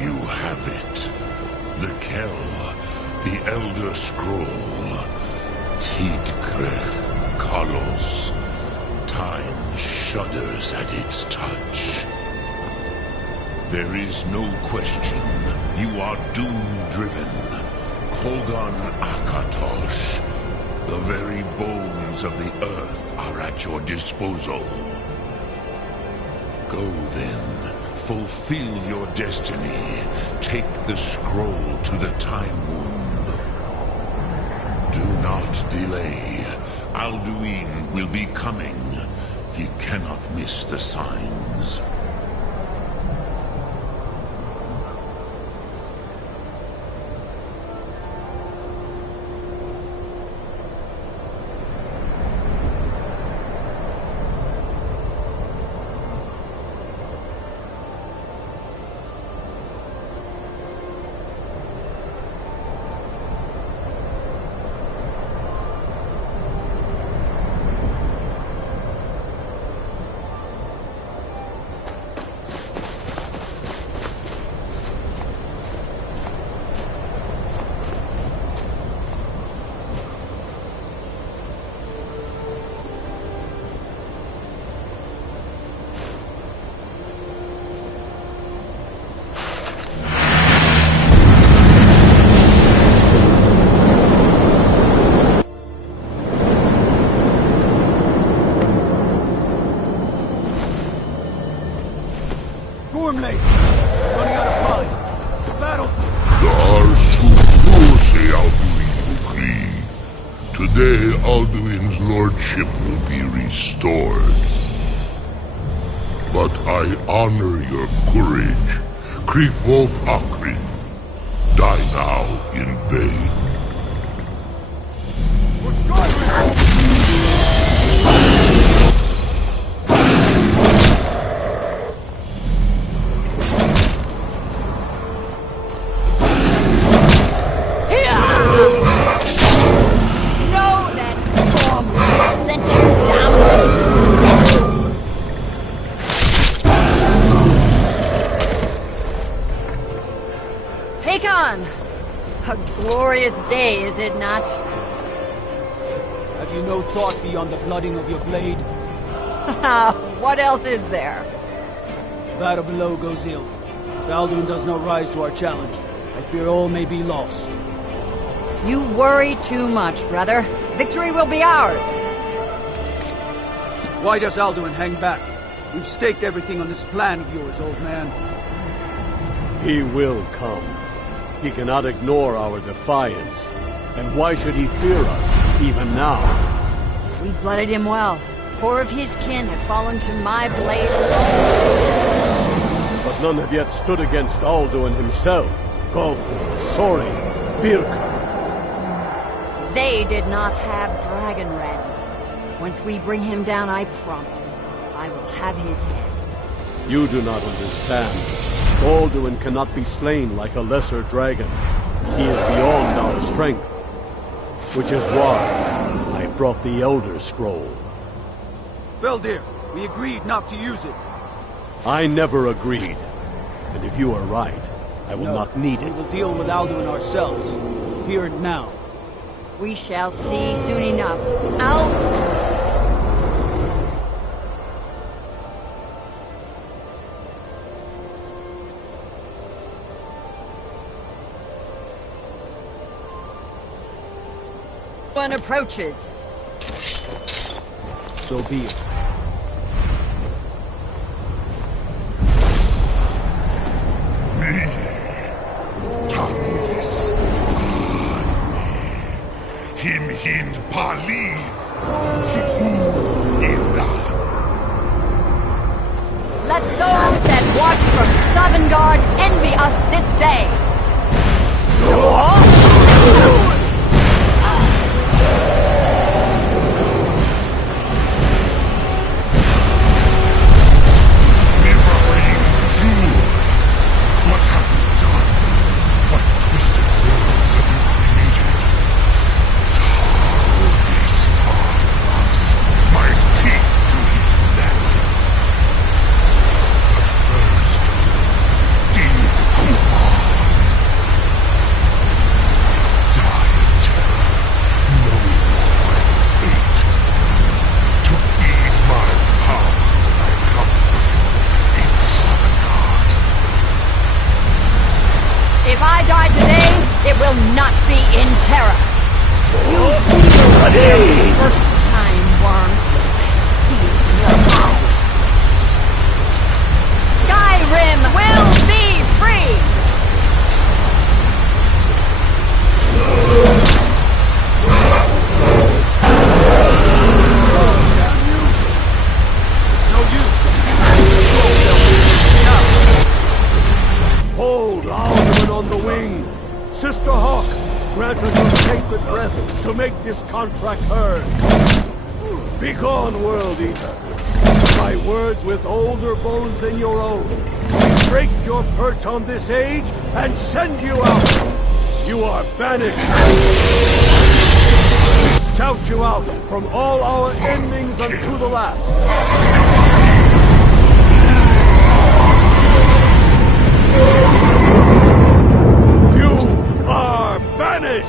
You have it. The Kell, the Elder Scroll. Tidkre Kalos. Time shudders at its touch. There is no question. You are doom-driven. Kogan Akatosh. The very bones of the earth are at your disposal. Go then. Fulfill your destiny. Take the scroll to the Time Womb. Do not delay. Alduin will be coming. He cannot miss the signs. Today, Alduin's lordship will be restored. But I honor your courage. Kriegwolf Akrin. Die now in vain. What's going on? A glorious day, is it not? Have you no thought beyond the blooding of your blade? What else is there? Battle below goes ill. If Alduin does not rise to our challenge, I fear all may be lost. You worry too much, brother. Victory will be ours. Why does Alduin hang back? We've staked everything on this plan of yours, old man. He will come. He cannot ignore our defiance. And why should he fear us, even now? We blooded him well. 4 of his kin have fallen to my blade. But none have yet stood against Alduin himself. Golfur, Sorin, Birka. They did not have Dragonrend. Once we bring him down, I promise, I will have his head. You do not understand. Alduin cannot be slain like a lesser dragon. He is beyond our strength. Which is why I brought the Elder Scroll. Veldir, we agreed not to use it. I never agreed. And if you are right, I will not need it. We will deal with Alduin ourselves. Here and now. We shall see soon enough. One approaches. So be it. Talidis Him hind paliv Su'u Inda. Let those that watch from Sovngarde envy us this day. What have you done? What twisted worlds have you created? Talidis Parvas, my teeth to his neck. But first, Deep Kuma. If I die today, it will not be in terror. You feel the first time, worm. See it in your eyes. Skyrim will be free! It's no use. Hold Alderman on the wing! Sister Hawk, grant us your sacred breath to make this contract heard. Begone, World Eater. My words with older bones than your own. We break your perch on this age and send you out. You are banished. We shout you out from all our endings unto the last. You are banished!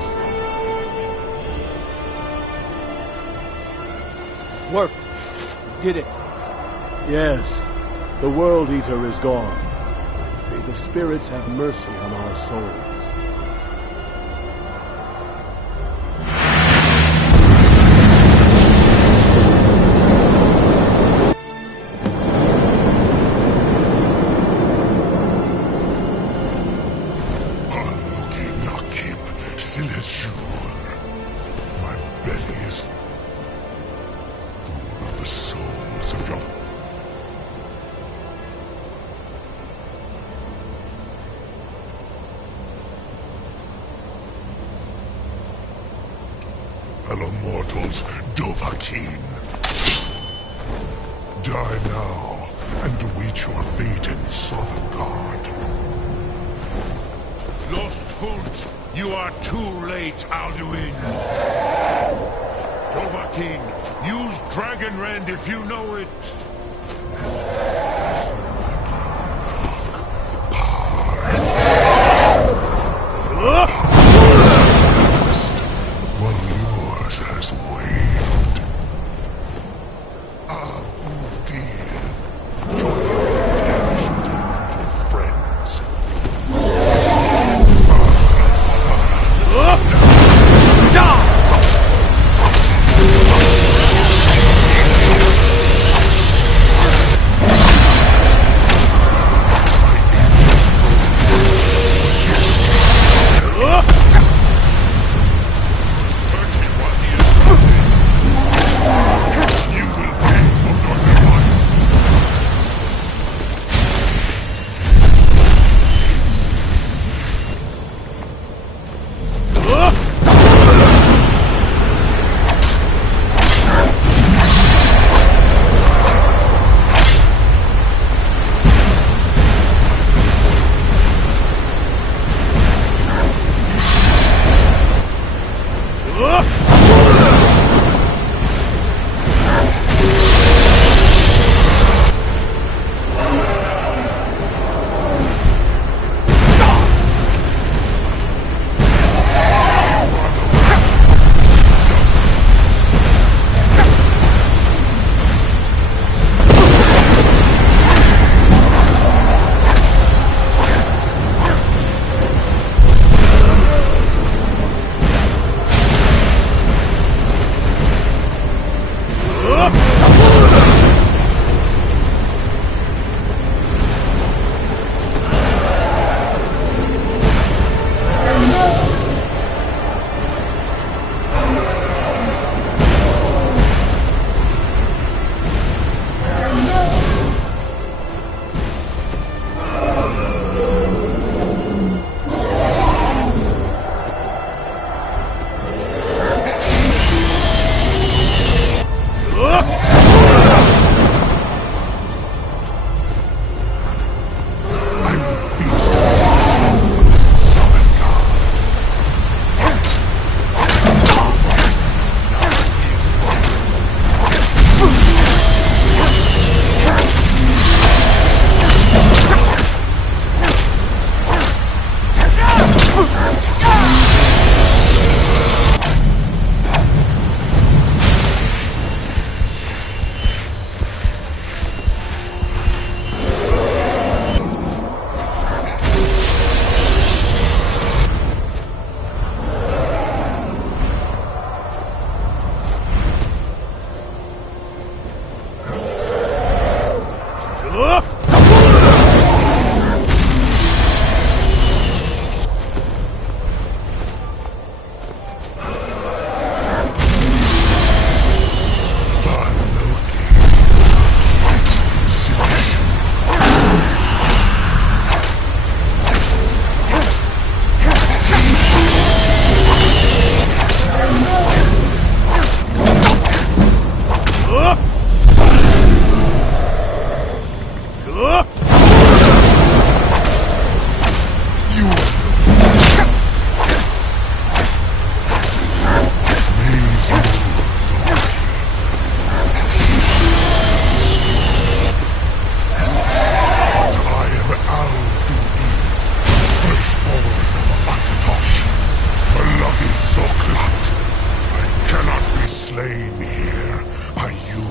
Worked. Did it. Yes, the World Eater is gone. May the spirits have mercy on our souls. My belly is full of the souls of your... fellow mortals, Dovahkiin. Die now, and await your fate in Sovngarde. Lost Foot, you are too late, Alduin. Dovahkiin, use Dragon Rend if you know it. While yours has waned. Ah, dear. Join your perish with your mortal friends. Slain here by you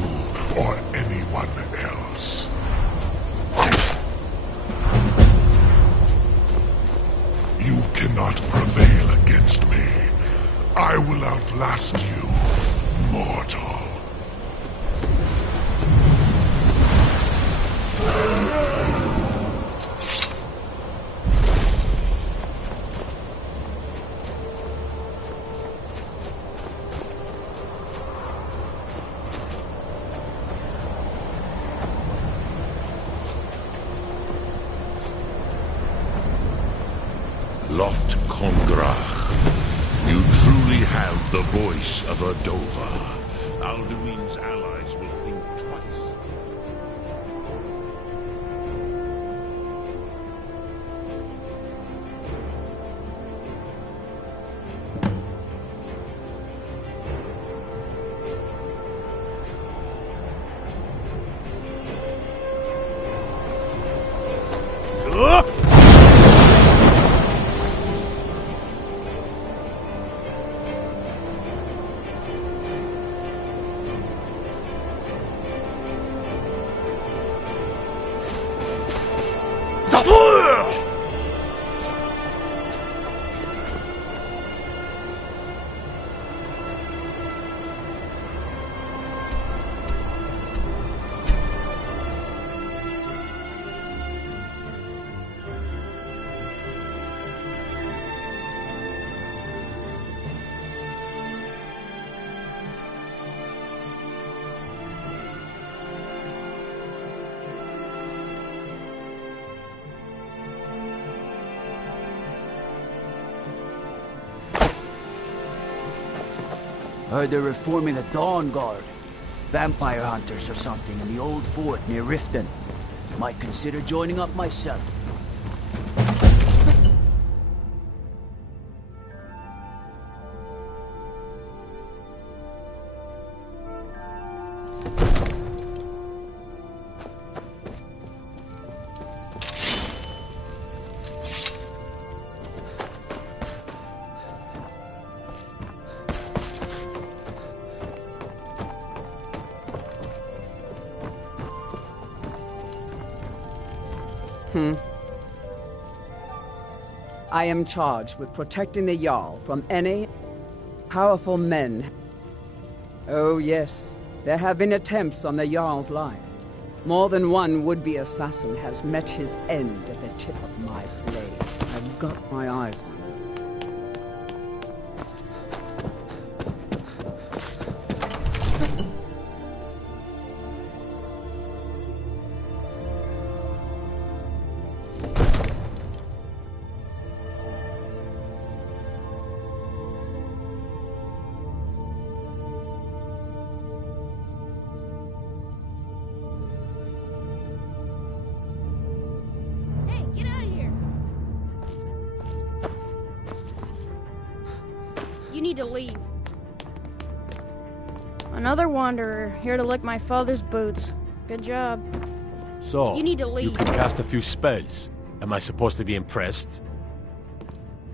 or anyone else. You cannot prevail against me. I will outlast you, mortal. Lot Kongrach, you truly have the voice of a Dova. Alduin's allies will think twice. Heard they're reforming the Dawn Guard. Vampire hunters or something in the old fort near Riften. Might consider joining up myself. I am charged with protecting the Jarl from any powerful men. Oh yes, there have been attempts on the Jarl's life. More than one would-be assassin has met his end at the tip of my blade. I've got my eyes on him. You need to leave. Another wanderer, here to lick my father's boots. Good job. So, You need to leave. you can cast a few spells. Am I supposed to be impressed?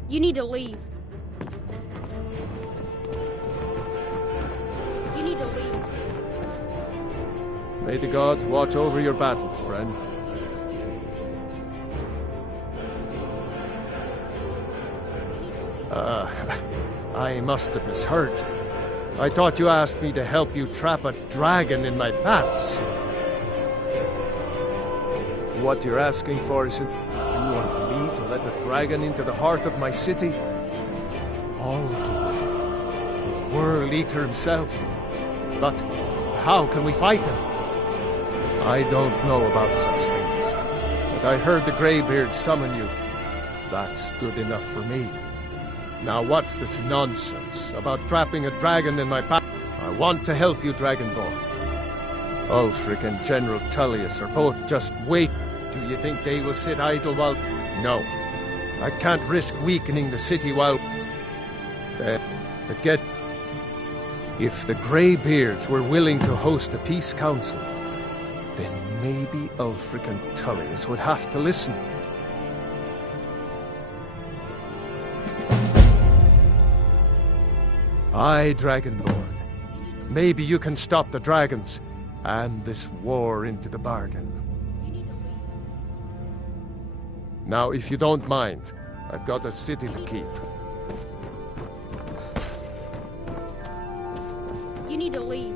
You need to leave. You need to leave. May the gods watch over your battles, friend. I must have misheard you. I thought you asked me to help you trap a dragon in my palace. What you're asking for is, you want me to let a dragon into the heart of my city? Alduin, the World Eater himself. But how can we fight him? I don't know about such things, but I heard the Greybeard summon you. That's good enough for me. Now what's this nonsense about trapping a dragon in my palace? I want to help you, Dragonborn. Ulfric and General Tullius are both just wait. Do you think they will sit idle while... No. I can't risk weakening the city while... But if the Greybeards were willing to host a peace council, then maybe Ulfric and Tullius would have to listen. Aye, Dragonborn. Maybe you can stop the dragons, and this war into the bargain. Now, if you don't mind, I've got a city to keep. You need to leave.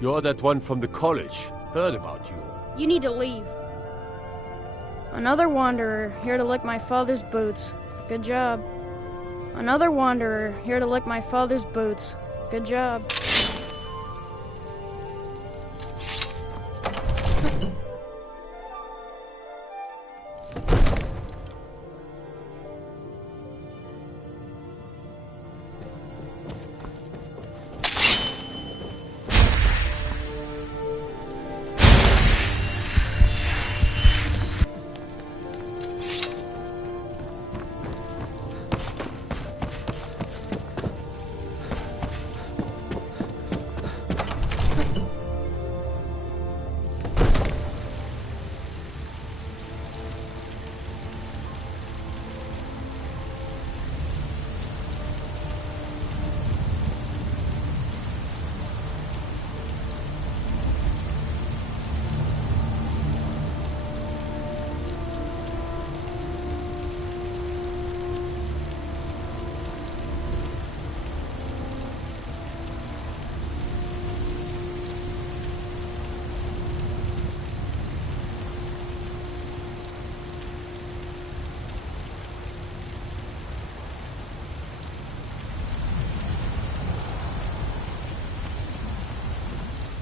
You're that one from the college. Heard about you. You need to leave. Another wanderer, here to lick my father's boots. Good job. Another wanderer, here to lick my father's boots. Good job.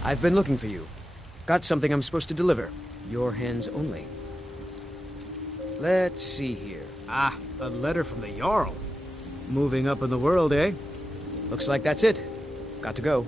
I've been looking for you. Got something I'm supposed to deliver. Your hands only. Let's see here. Ah, a letter from the Jarl. Moving up in the world, eh? Looks like that's it. Got to go.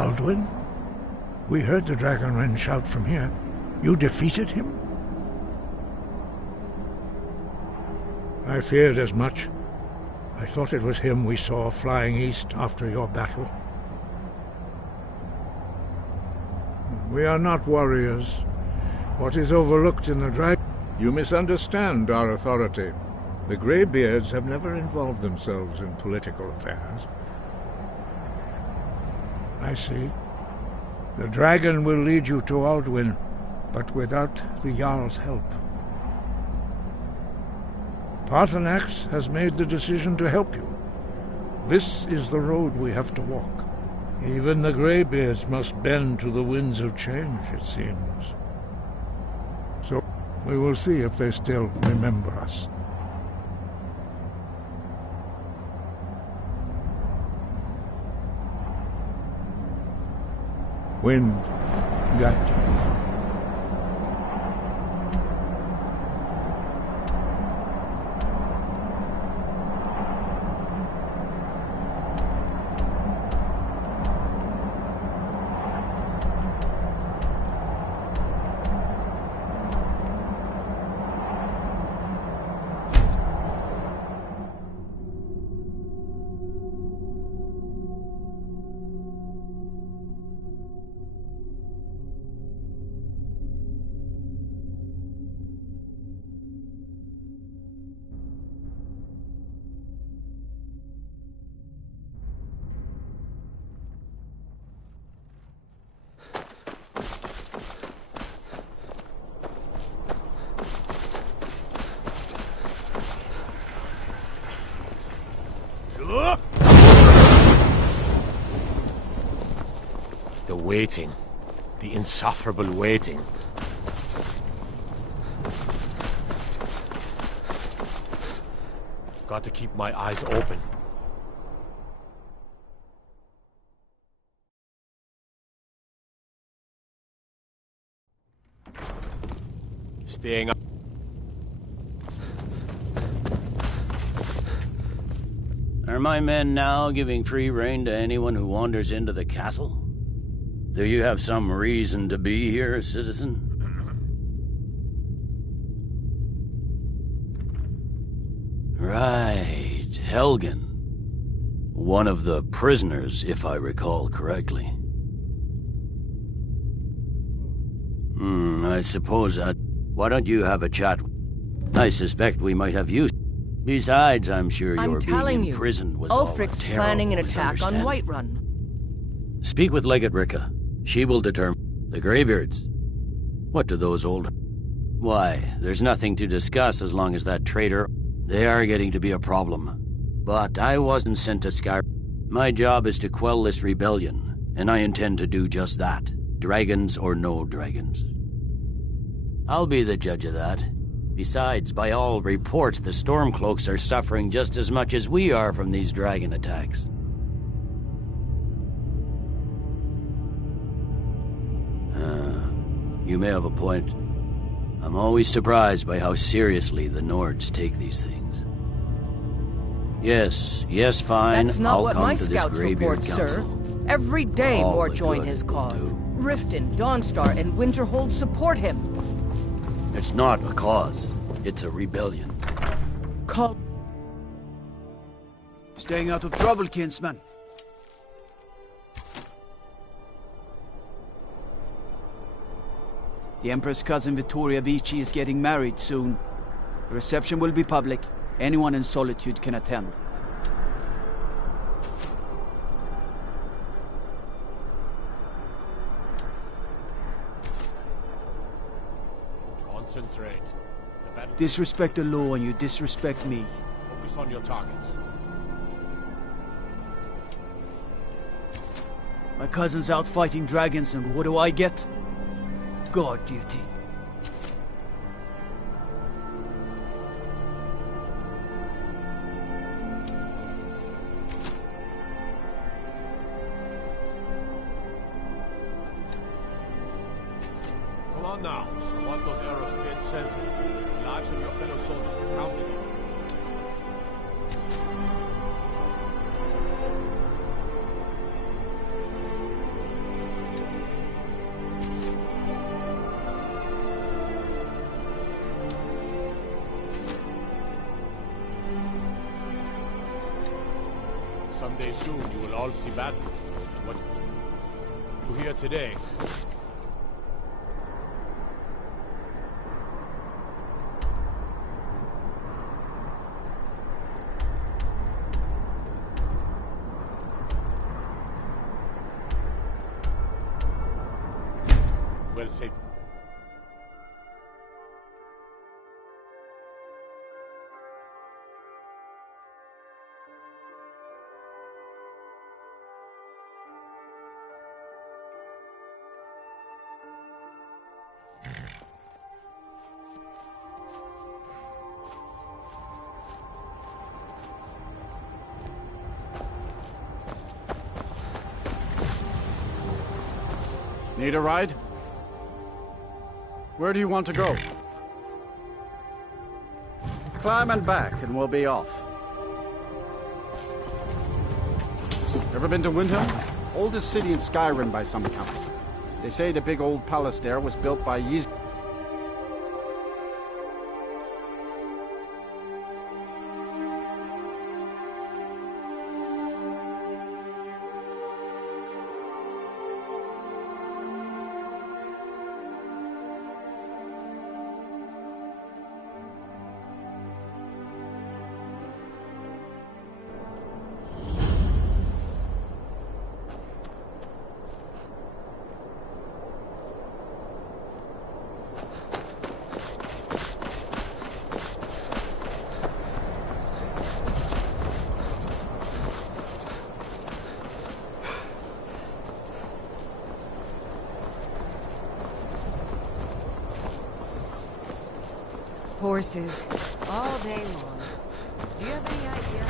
Alduin? We heard the Dragonren shout from here. You defeated him? I feared as much. I thought it was him we saw flying east after your battle. We are not warriors. What is overlooked in the dragon... You misunderstand our authority. The Greybeards have never involved themselves in political affairs. I see. The dragon will lead you to Alduin, but without the Jarl's help. Paarthurnax has made the decision to help you. This is the road we have to walk. Even the Greybeards must bend to the winds of change, it seems. So, we will see if they still remember us. Wind, guide you. The waiting. The insufferable waiting. Got to keep my eyes open. Staying up. Are my men now giving free rein to anyone who wanders into the castle? Do you have some reason to be here, citizen? Right, Helgen. One of the prisoners, if I recall correctly. I suppose that... Why don't you have a chat? I suspect we might have use. Besides, I'm sure your being imprisoned was Ulfric's planning an attack on Whiterun. Speak with Legate Ricka. She will determine. The Greybeards. What do those old... Why, there's nothing to discuss as long as that traitor... They are getting to be a problem. But I wasn't sent to Skyrim. My job is to quell this rebellion, and I intend to do just that. Dragons or no dragons. I'll be the judge of that. Besides, by all reports, the Stormcloaks are suffering just as much as we are from these dragon attacks. You may have a point. I'm always surprised by how seriously the Nords take these things. Yes, fine. That's not I'll what come my to this scouts Greybeard report, Council. sir. Every day All more the join good his it will cause. do. Riften, Dawnstar, and Winterhold support him. It's not a cause. It's a rebellion. Call... Staying out of trouble, kinsman. The Empress' cousin Vittoria Vici is getting married soon. The reception will be public. Anyone in Solitude can attend. Concentrate. Disrespect the law and you disrespect me. Focus on your targets. My cousin's out fighting dragons, and what do I get? Guard duty. Come on now. I want those arrows dead center. The lives of your fellow soldiers are counting on you. Someday soon you will all see battle. What you hear today? Well said. Need a ride? Where do you want to go? Climb and back, and we'll be off. Ever been to Windhelm? Oldest city in Skyrim by some count. They say the big old palace there was built by Ys... Horses, all day long. Do you have any idea?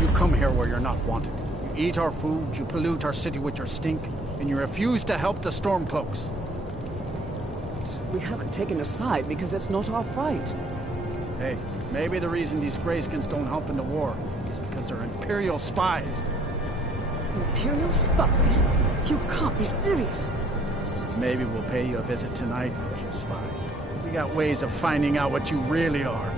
You come here where you're not wanted. You eat our food, you pollute our city with your stink, and you refuse to help the Stormcloaks. We haven't taken a side because it's not our fight. Hey, maybe the reason these Greyskins don't help in the war is because they're Imperial spies. Imperial spies? You can't be serious. Maybe we'll pay you a visit tonight, little spy. We got ways of finding out what you really are.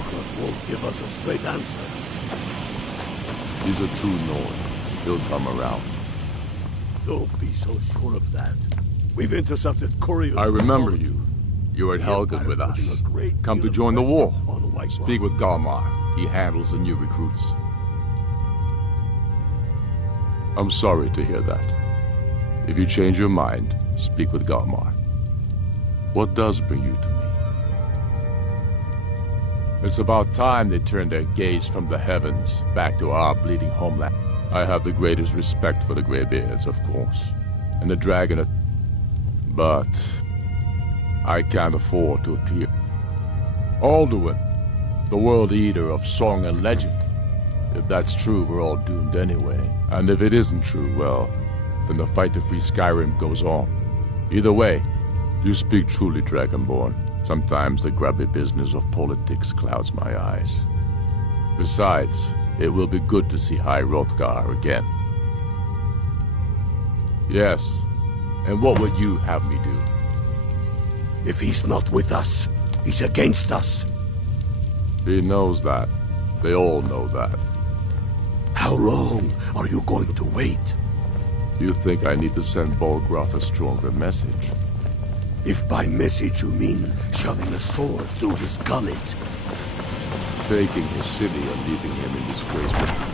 Volkov won't give us a straight answer. He's a true Nord. He'll come around. Don't be so sure of that. We've intercepted couriers. I remember you. You were at Helgen with us. Come to join the war. Speak with Galmar. He handles the new recruits. I'm sorry to hear that. If you change your mind, speak with Galmar. What does bring you to me? It's about time they turned their gaze from the heavens back to our bleeding homeland. I have the greatest respect for the Greybeards, of course, and the dragon. But I can't afford to appear. Alduin, the world eater of song and legend. If that's true, we're all doomed anyway. And if it isn't true, well, then the fight to free Skyrim goes on. Either way, you speak truly, Dragonborn. Sometimes the grubby business of politics clouds my eyes. Besides, it will be good to see High Hrothgar again. Yes, and what would you have me do? If he's not with us, he's against us. He knows that. They all know that. How long are you going to wait? You think I need to send Bolgraf a stronger message? If by message you mean shoving a sword through his gullet. Taking his city and leaving him in disgrace.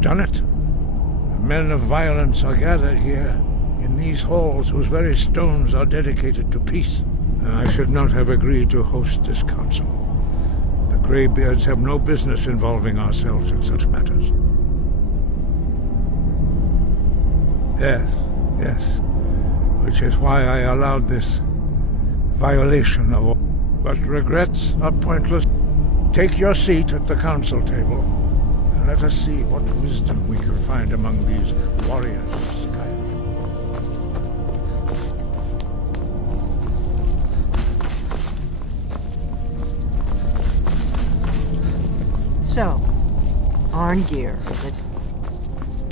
Done it. The men of violence are gathered here, in these halls whose very stones are dedicated to peace. And I should not have agreed to host this council. The Greybeards have no business involving ourselves in such matters. Yes. Which is why I allowed this violation of all. But regrets are pointless. Take your seat at the council table. Let us see what wisdom we can find among these warriors of Skyrim. So, Arngeir, is it?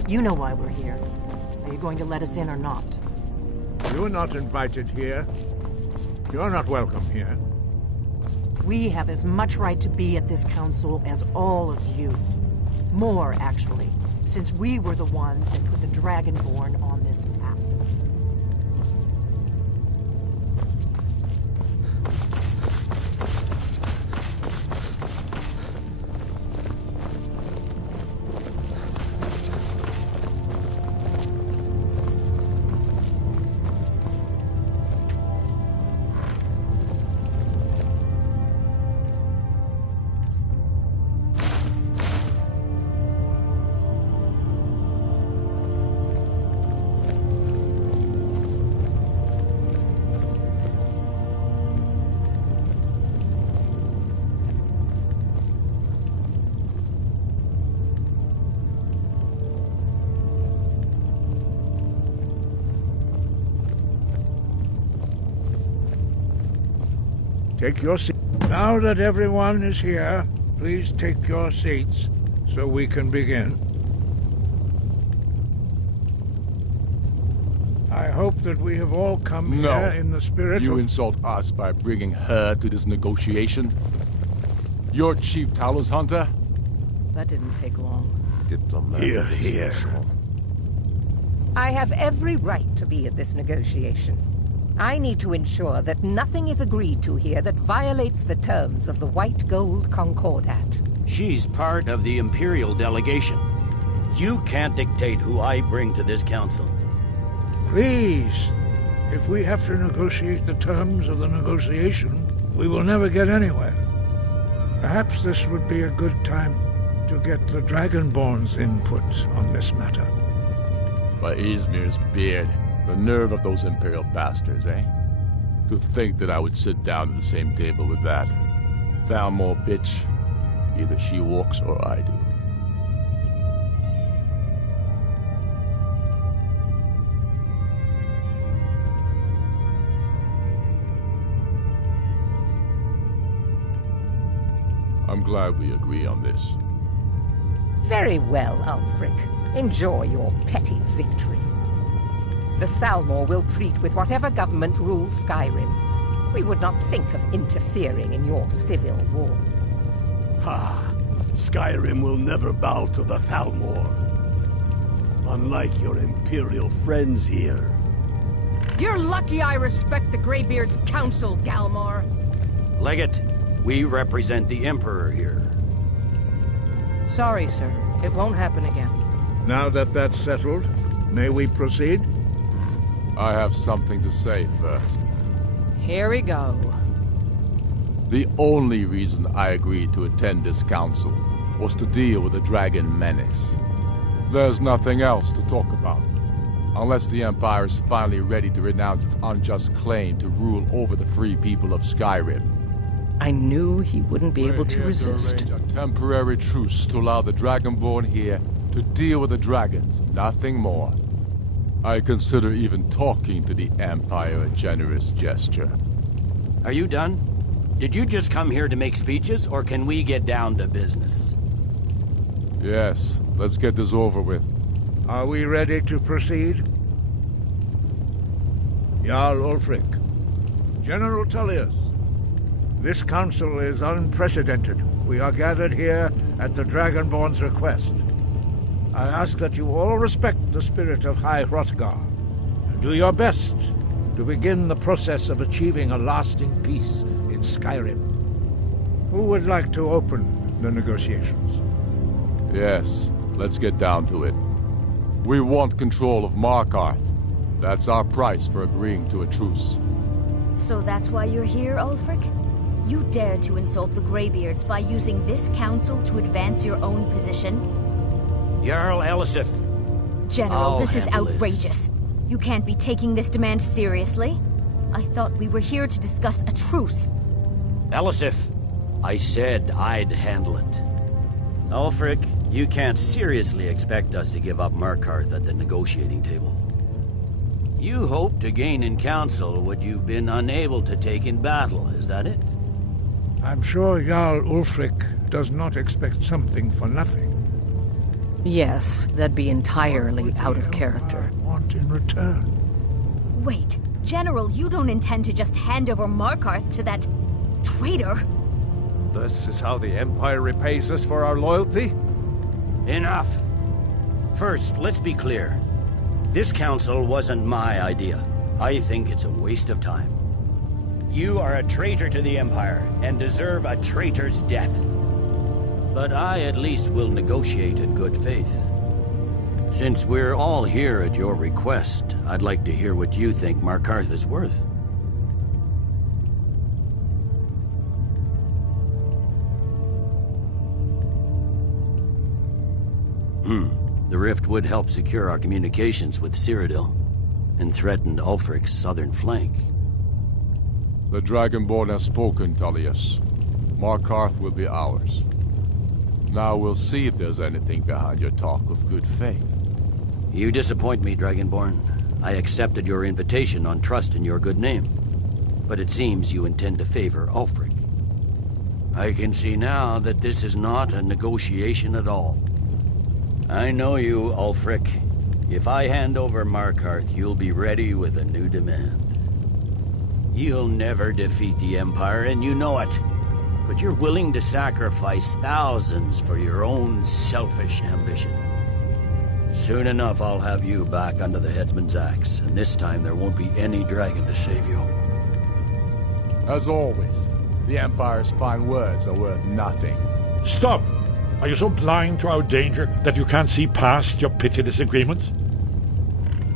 You know why we're here. Are you going to let us in or not? You're not invited here. You're not welcome here. We have as much right to be at this council as all of you. More, actually, since we were the ones that put the Dragonborn on this path. Take your seat. Now that everyone is here, please take your seats so we can begin. I hope that we have all come here in the spirit You of... insult us by bringing her to this negotiation? You're Chief Talos Hunter? That didn't take long. Here. I have every right to be at this negotiation. I need to ensure that nothing is agreed to here that violates the terms of the White Gold Concordat. She's part of the Imperial delegation. You can't dictate who I bring to this council. Please, if we have to negotiate the terms of the negotiation, we will never get anywhere. Perhaps this would be a good time to get the Dragonborn's input on this matter. By Izmir's beard, the nerve of those Imperial bastards, eh? To think that I would sit down at the same table with that Thalmor bitch. Either she walks or I do. I'm glad we agree on this. Very well, Ulfric. Enjoy your petty victory. The Thalmor will treat with whatever government rules Skyrim. We would not think of interfering in your civil war. Ha! Skyrim will never bow to the Thalmor. Unlike your Imperial friends here. You're lucky I respect the Greybeard's counsel, Galmar. Legate, we represent the Emperor here. Sorry, sir. It won't happen again. Now that that's settled, may we proceed? I have something to say first. Here we go. The only reason I agreed to attend this council was to deal with the dragon menace. There's nothing else to talk about. Unless the Empire is finally ready to renounce its unjust claim to rule over the free people of Skyrim. I knew he wouldn't be able to resist. To arrange a temporary truce to allow the Dragonborn here to deal with the dragons, nothing more. I consider even talking to the Empire a generous gesture. Are you done? Did you just come here to make speeches, or can we get down to business? Yes, let's get this over with. Are we ready to proceed? Jarl Ulfric, General Tullius, this council is unprecedented. We are gathered here at the Dragonborn's request. I ask that you all respect the spirit of High Hrothgar, and do your best to begin the process of achieving a lasting peace in Skyrim. Who would like to open the negotiations? Yes, let's get down to it. We want control of Markarth. That's our price for agreeing to a truce. So that's why you're here, Ulfric? You dare to insult the Greybeards by using this council to advance your own position? Jarl Elisif. General, this is outrageous. You can't be taking this demand seriously. I thought we were here to discuss a truce. Elisif, I said I'd handle it. Ulfric, you can't seriously expect us to give up Markarth at the negotiating table. You hoped to gain in council what you've been unable to take in battle, is that it? I'm sure Jarl Ulfric does not expect something for nothing. Yes, that'd be entirely out of character. Want in return? Wait, General, you don't intend to just hand over Markarth to that traitor? This is how the Empire repays us for our loyalty? Enough. First, let's be clear. This council wasn't my idea. I think it's a waste of time. You are a traitor to the Empire and deserve a traitor's death. But I at least will negotiate in good faith. Since we're all here at your request, I'd like to hear what you think Markarth is worth. The rift would help secure our communications with Cyrodiil and threatened Ulfric's southern flank. The Dragonborn has spoken, Tullius. Markarth will be ours. Now we'll see if there's anything behind your talk of good faith. You disappoint me, Dragonborn. I accepted your invitation on trust in your good name. But it seems you intend to favor Ulfric. I can see now that this is not a negotiation at all. I know you, Ulfric. If I hand over Markarth, you'll be ready with a new demand. You'll never defeat the Empire, and you know it. But you're willing to sacrifice thousands for your own selfish ambition. Soon enough, I'll have you back under the headsman's axe, and this time there won't be any dragon to save you. As always, the Empire's fine words are worth nothing. Stop! Are you so blind to our danger that you can't see past your petty disagreements?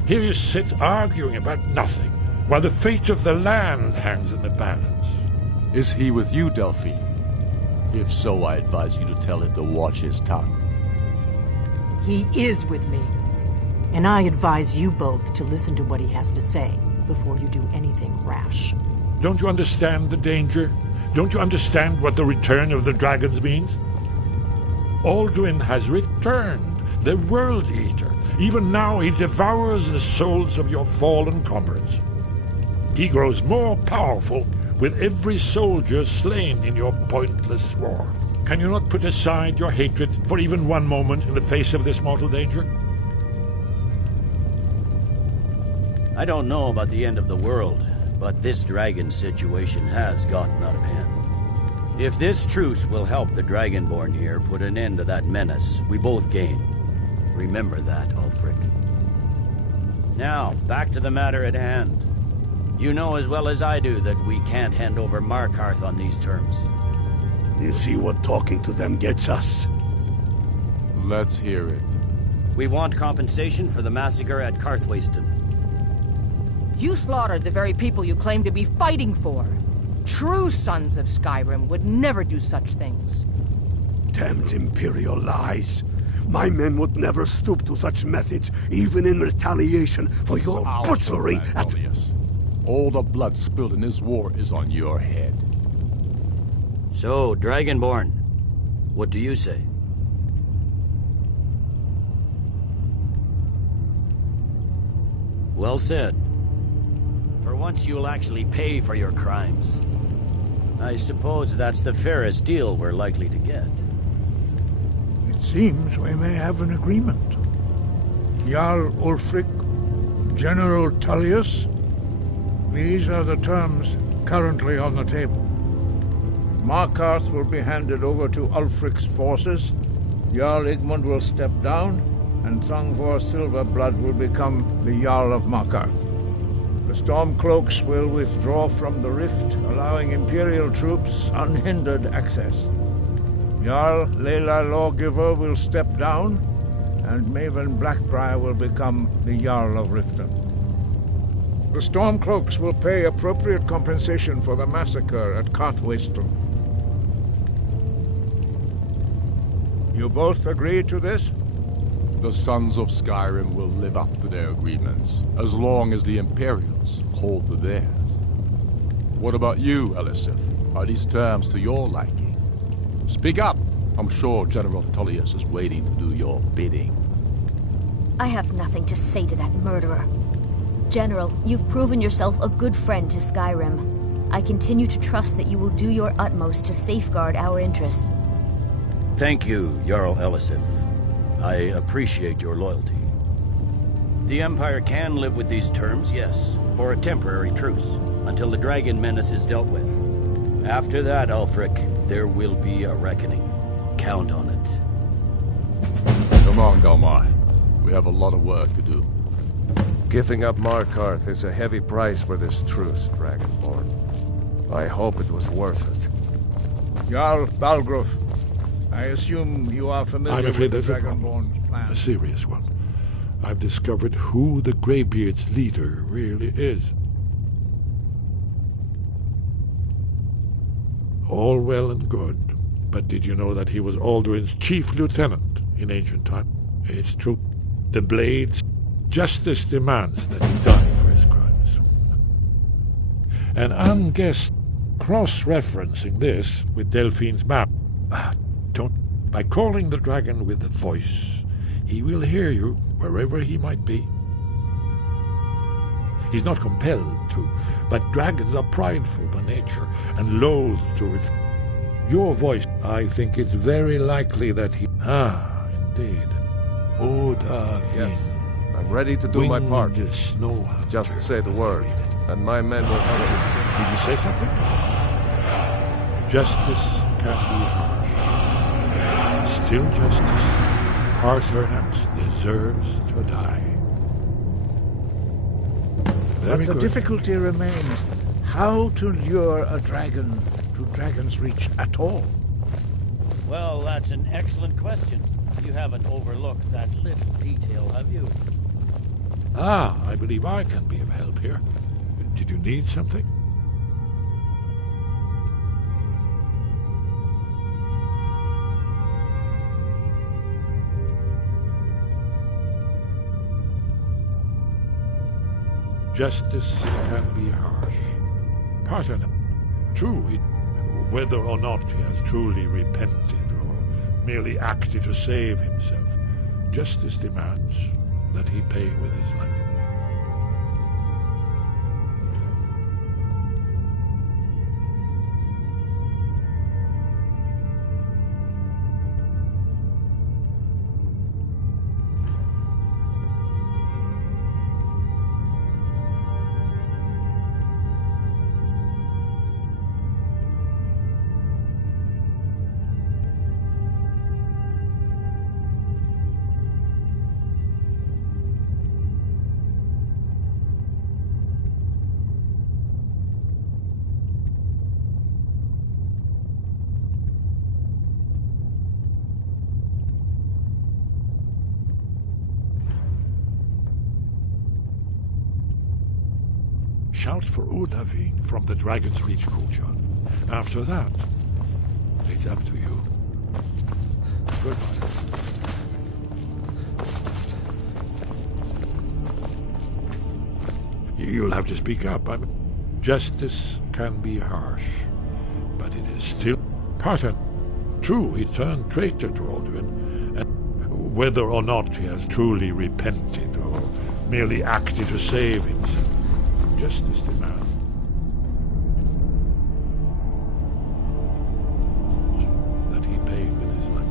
Here you sit arguing about nothing, while the fate of the land hangs in the balance. Is he with you, Delphine? If so, I advise you to tell him to watch his tongue. He is with me. And I advise you both to listen to what he has to say before you do anything rash. Don't you understand the danger? Don't you understand what the return of the dragons means? Alduin has returned, the World Eater. Even now he devours the souls of your fallen comrades. He grows more powerful with every soldier slain in your pointless war. Can you not put aside your hatred for even one moment in the face of this mortal danger? I don't know about the end of the world, but this dragon situation has gotten out of hand. If this truce will help the Dragonborn here put an end to that menace, we both gain. Remember that, Ulfric. Now, back to the matter at hand. You know as well as I do that we can't hand over Markarth on these terms. You see what talking to them gets us? Let's hear it. We want compensation for the massacre at Karthwasten. You slaughtered the very people you claim to be fighting for. True sons of Skyrim would never do such things. Damned Imperial lies. My men would never stoop to such methods, even in retaliation for your butchery at... All the blood spilled in this war is on your head. So, Dragonborn, what do you say? Well said. For once you'll actually pay for your crimes. I suppose that's the fairest deal we're likely to get. It seems we may have an agreement. Jarl Ulfric, General Tullius, these are the terms currently on the table. Markarth will be handed over to Ulfric's forces, Jarl Igmund will step down, and Thangvor Silverblood will become the Jarl of Markarth. The Stormcloaks will withdraw from the rift, allowing Imperial troops unhindered access. Jarl Leila Lawgiver will step down, and Maven Blackbriar will become the Jarl of Riften. The Stormcloaks will pay appropriate compensation for the massacre at Karthwasten. You both agree to this? The Sons of Skyrim will live up to their agreements, as long as the Imperials hold to theirs. What about you, Elisif? Are these terms to your liking? Speak up! I'm sure General Tullius is waiting to do your bidding. I have nothing to say to that murderer. General, you've proven yourself a good friend to Skyrim. I continue to trust that you will do your utmost to safeguard our interests. Thank you, Jarl Elisif. I appreciate your loyalty. The Empire can live with these terms, yes, for a temporary truce, until the dragon menace is dealt with. After that, Ulfric, there will be a reckoning. Count on it. Come on, Galmar. We have a lot of work to do. Giving up Markarth is a heavy price for this truce, Dragonborn. I hope it was worth it. Jarl Balgruf, I assume you are familiar I'm afraid with the there's a problem. Dragonborn's plan. A serious one. I've discovered who the Greybeard's leader really is. All well and good, but did you know that he was Alduin's chief lieutenant in ancient time? It's true. The Blade's justice demands that he die for his crimes. And unguessed, cross-referencing this with Delphine's map, by calling the dragon with the voice, he will hear you wherever he might be. He's not compelled to, but dragons are prideful by nature and loath to refuse. Your voice, I think it's very likely that he... indeed. Yes, I'm ready to do my part. Just say the word, and my men will have it. Did you say something? Justice can be harsh. Still justice. Parthurnax, the deserves to die. Very But the good. difficulty remains how to lure a dragon to Dragon's Reach at all. Well, that's an excellent question. You haven't overlooked that little detail, have you? I believe I can be of help here. Did you need something? Justice can be harsh. Pardon. True, whether or not he has truly repented or merely acted to save himself, justice demands that he pay with his life. Shout for Unavine from the Dragon's Reach courtyard. After that, it's up to you. Goodbye. You'll have to speak up. Justice can be harsh, but it is still Parton. True, he turned traitor to Alduin, and whether or not he has truly repented or merely acted to save himself, justice demands that he pay with his life.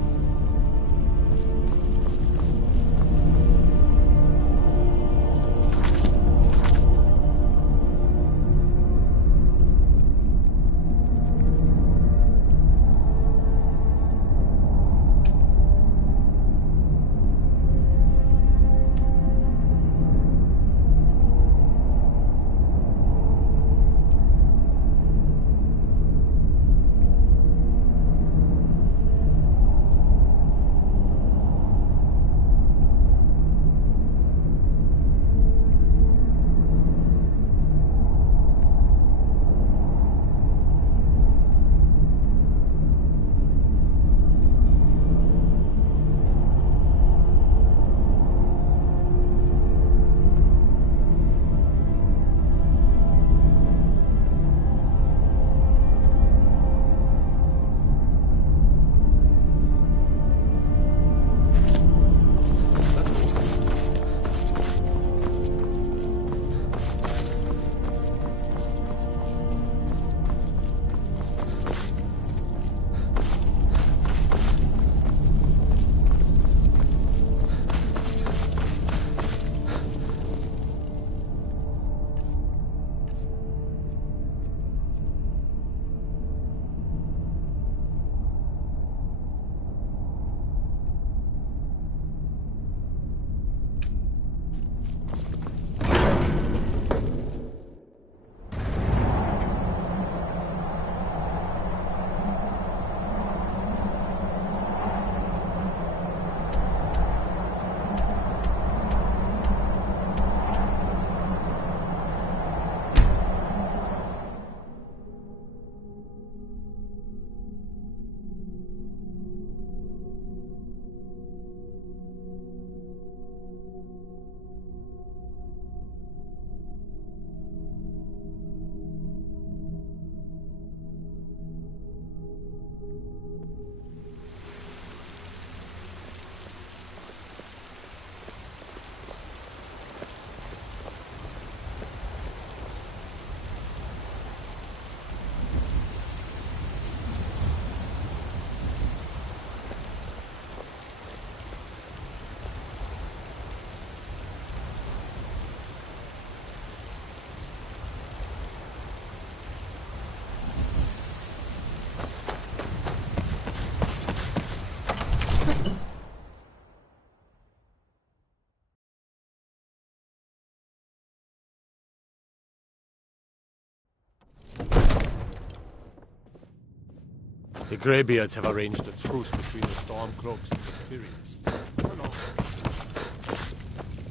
The Greybeards have arranged a truce between the Stormcloaks and the Imperials.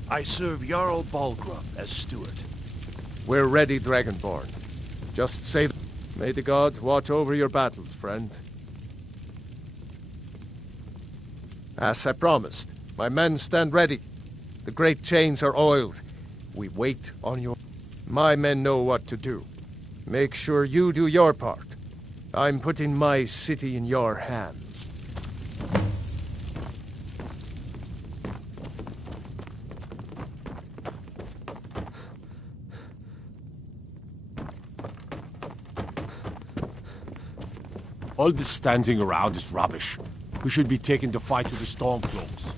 I serve Jarl Balgruuf as steward. We're ready, Dragonborn. Just say... May the gods watch over your battles, friend. As I promised, my men stand ready. The great chains are oiled. We wait on your... My men know what to do. Make sure you do your part. I'm putting my city in your hands. All this standing around is rubbish. We should be taken to fight with the Stormcloaks.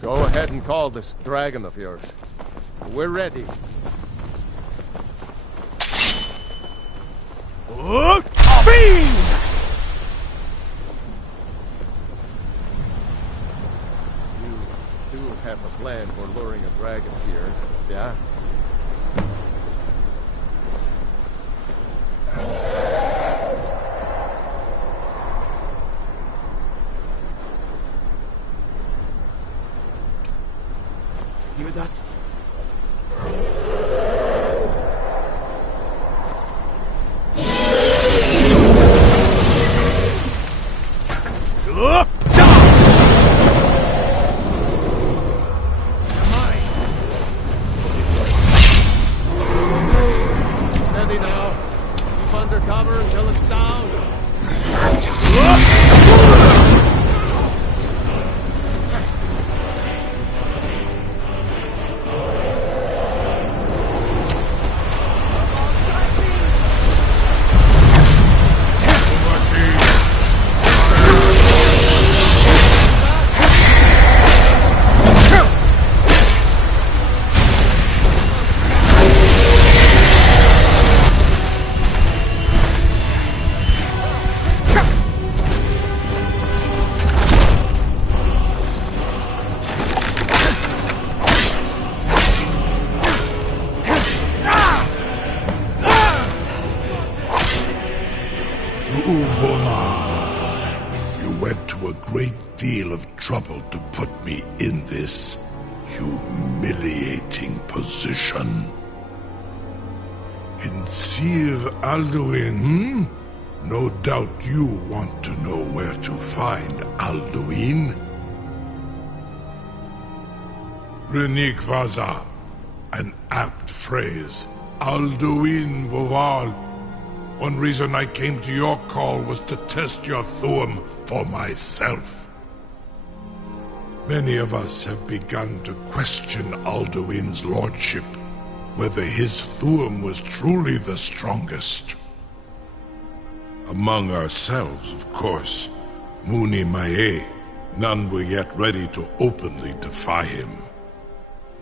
Go ahead and call this dragon of yours. We're ready. You do have a plan for luring a dragon here, yeah? Hear that? Steady now. Keep under cover until it's down. You went to a great deal of trouble to put me in this humiliating position. In Sir Alduin, No doubt you want to know where to find Alduin. Renikvaza, an apt phrase. Alduin Boval. One reason I came to your call was to test your Thuum for myself. Many of us have begun to question Alduin's lordship, whether his Thuum was truly the strongest. Among ourselves, of course, Muni Mae, none were yet ready to openly defy him.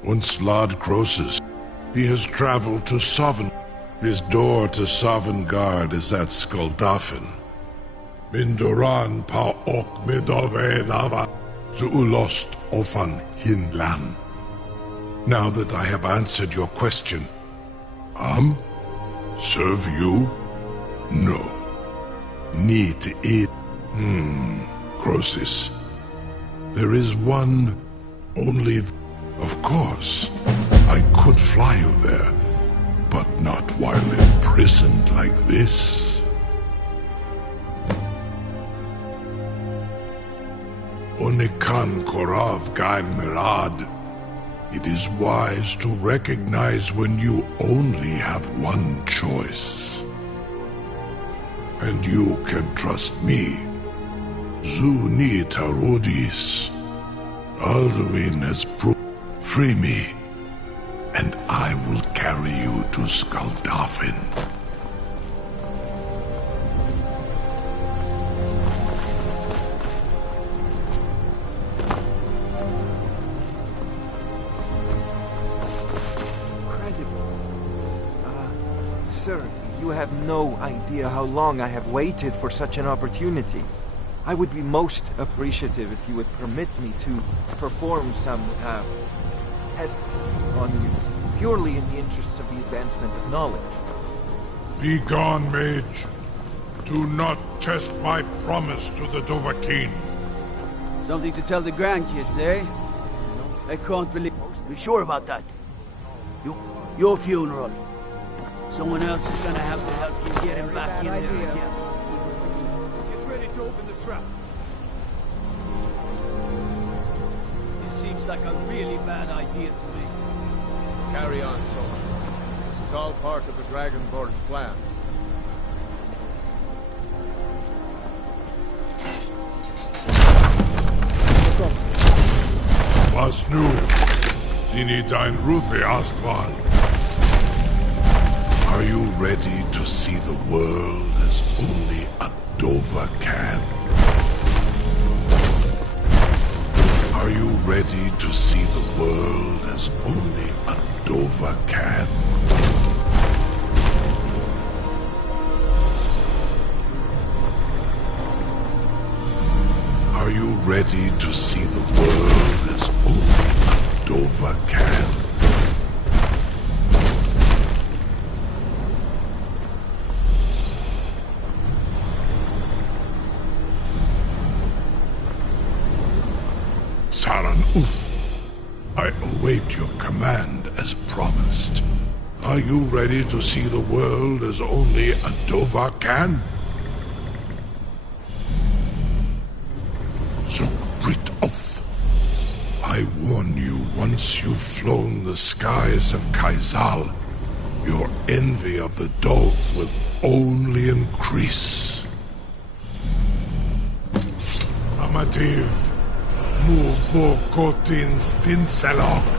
Once Lord Croesus, he has traveled to Sovereign. His door to Sovngarde is at Skuldafn. Mindoran pa ok midove lava zuulost ofan hinlan. Now that I have answered your question, serve you? No. Need it. Croesus. There is one, only... Of course, I could fly you there, but not while imprisoned like this. Onikan Korav Gain Mirad. It is wise to recognize when you only have one choice. And you can trust me. Zuni Tarudis. Alduin has proved. Free me, and I will carry you to Skuldafn. Sir, you have no idea how long I have waited for such an opportunity. I would be most appreciative if you would permit me to perform some, tests on you, purely in the interests of the advancement of knowledge. Be gone, mage. Do not test my promise to the Dovahkiin. Something to tell the grandkids, eh? I can't believe... Be sure about that. Your funeral. Someone else is gonna have to help you get him back in there again. Get ready to open the trap. It seems like a really bad idea to me. Carry on, soldier. This is all part of the Dragonborn's plan. Was nu, Dini dein Ruthi Astval. Are you ready to see the world as only a Dova can? Are you ready to see the world as only a Dova can? Are you ready to see the world as only a Dova can? Saran Uth, I await your command as promised. Are you ready to see the world as only a Dova can? Zukbrit Oth, I warn you, once you've flown the skies of Kaizal, your envy of the Dove will only increase. Amativ, Mubo Kotin Stinselok.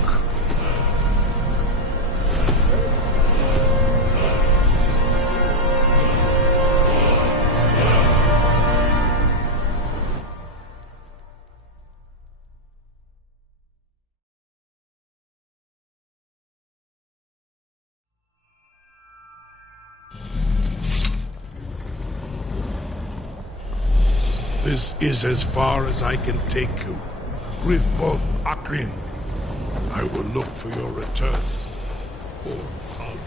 This is as far as I can take you. Grifboth Akrin. I will look for your return. Or I'll do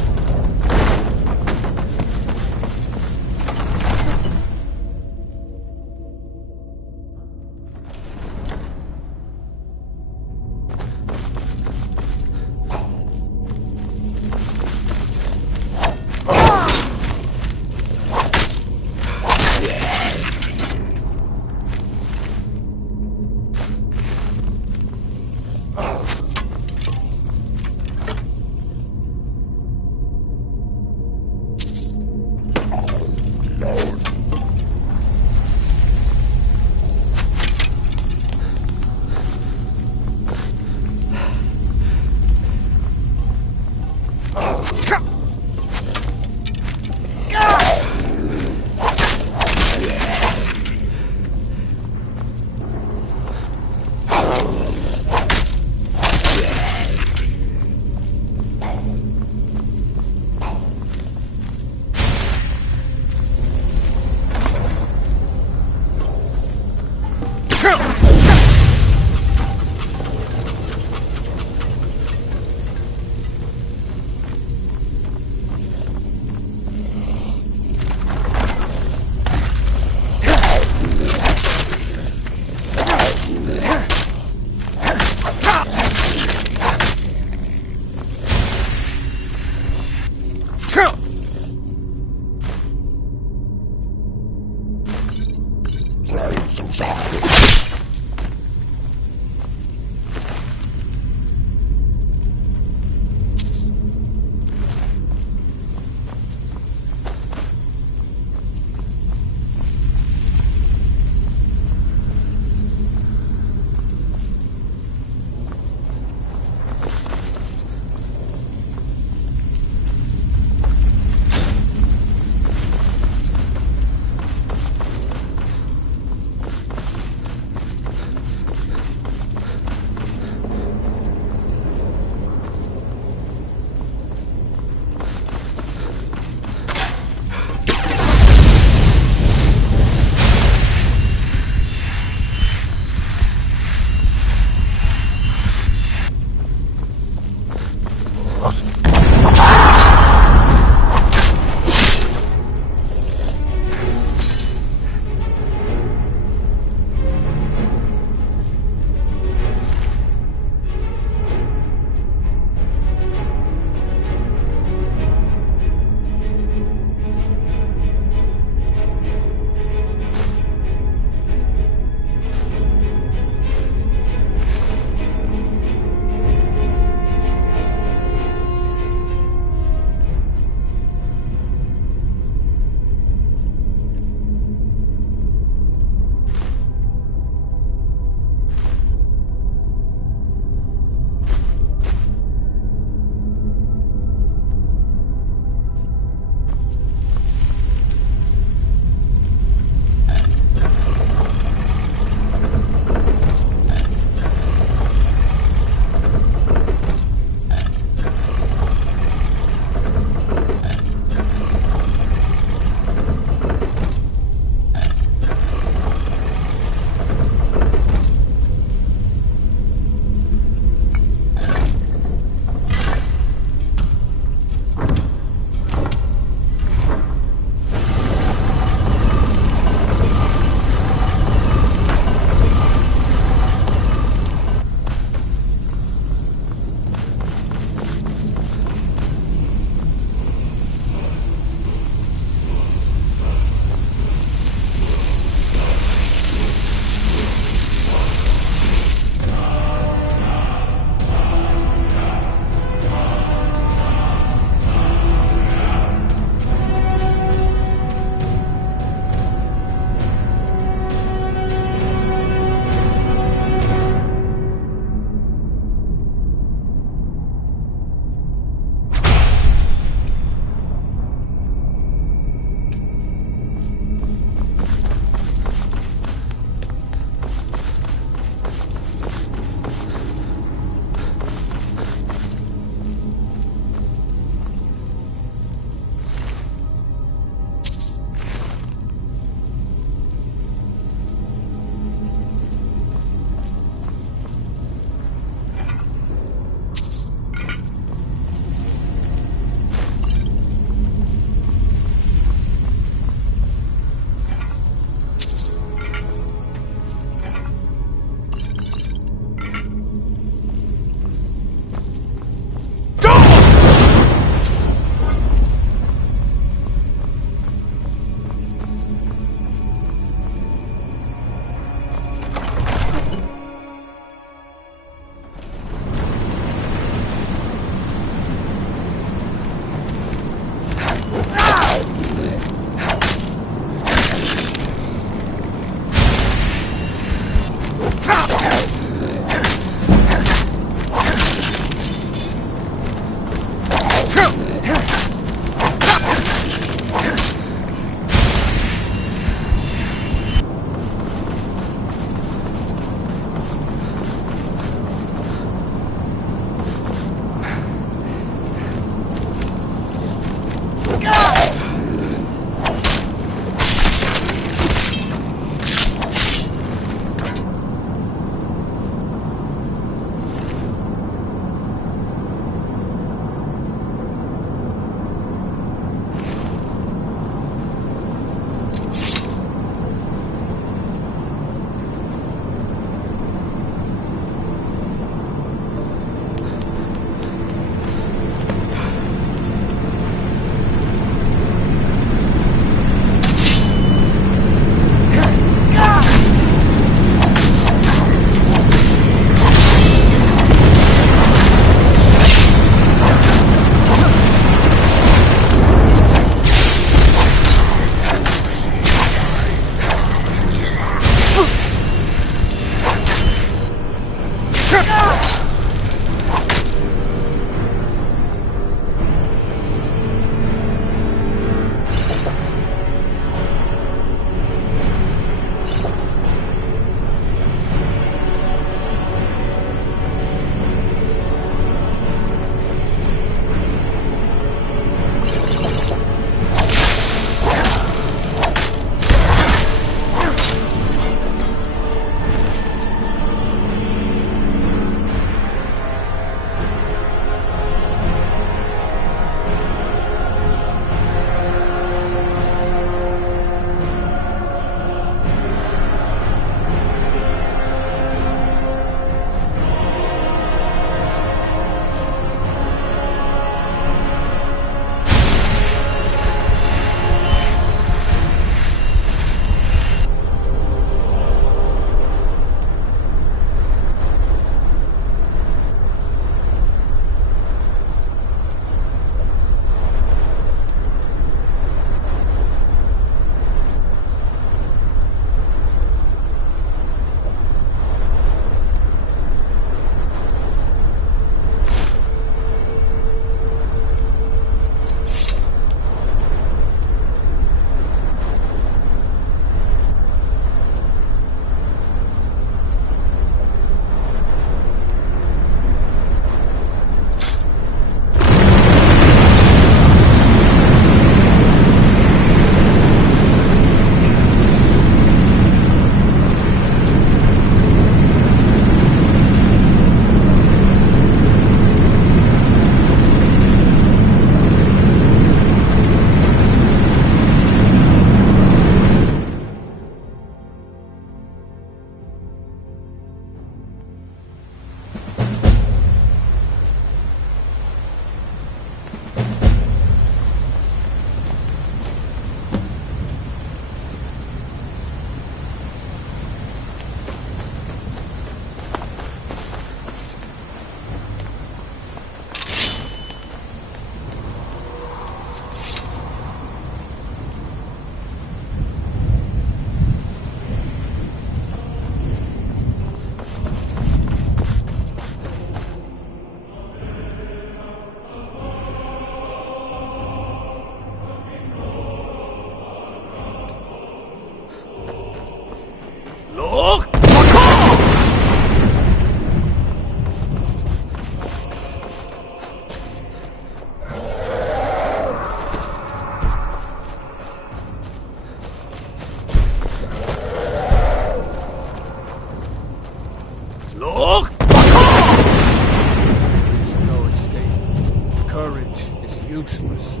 useless.